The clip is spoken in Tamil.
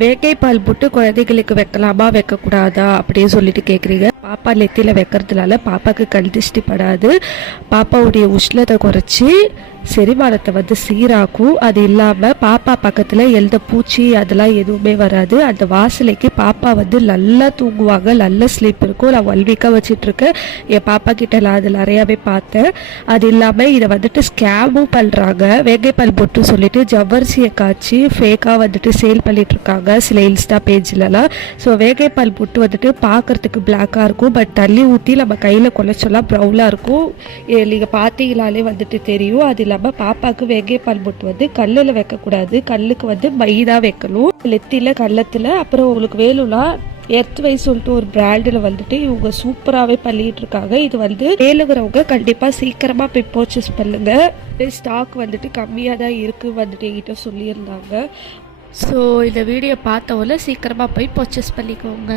வேங்கை பால் போட்டு குழந்தைகளுக்கு வைக்கலாமா வைக்கக்கூடாதா அப்படின்னு சொல்லிட்டு கேட்குறீங்க. பாப்பா நெத்தியில் வைக்கிறதுனால பாப்பாவுக்கு கண் திருஷ்டி படாது. பாப்பாவுடைய உஷ்ணத்தை குறைச்சி செரிமானத்தை சீராக்கும். அது இல்லாமல் பாப்பா பக்கத்தில் எந்த பூச்சி அதெல்லாம் எதுவுமே வராது. அந்த வாசலைக்கு பாப்பா நல்லா தூங்குவாங்க, நல்ல ஸ்லீப் இருக்கும். நான் 1 வீக்காக வச்சிட்ருக்கேன். என் பாப்பா கிட்ட நான் அது நிறையாவே பார்த்தேன். அது இல்லாமல் இதை ஸ்கேமும் பண்ணுறாங்க. வேங்கைப்பால் பொட்டு சொல்லிட்டு ஜவ்வரிசியை காய்ச்சி ஃபேக்காக சேல் பண்ணிகிட்ருக்காங்க சில இன்ஸ்டா பேஜ்லலாம். ஸோ வேங்கைப்பால் பொட்டு பார்க்குறதுக்கு பிளாக்காக இருக்கும். பட் தண்ணி ஊற்றி நம்ம கையில் குலைச்சோலாம் ப்ரௌனாக இருக்கும். நீங்கள் பார்த்தீங்களாலே தெரியும். அது இல்லாமல் பாப்பாவுக்கு வேங்கைப்பால் பொட்டு கல்லில் வைக்கக்கூடாது. கல்லுக்கு மைதா வைக்கணும், நெத்தியில் கள்ளத்தில். அப்புறம் உங்களுக்கு வேணும்னா எர்த் வைஸ் சொல்லிட்டு ஒரு பிராண்டில் இவங்க சூப்பராகவே பண்ணிட்டு இருக்காங்க. இது வேலுங்கிறவங்க கண்டிப்பாக சீக்கிரமாக போய் பர்ச்சேஸ் பண்ணுங்க. ஸ்டாக் கம்மியாக தான் இருக்குது என்கிட்ட சொல்லியிருந்தாங்க. ஸோ இந்த வீடியோ பார்த்தவொன்னே சீக்கிரமாக போய் பர்ச்சேஸ் பண்ணிக்கோங்க.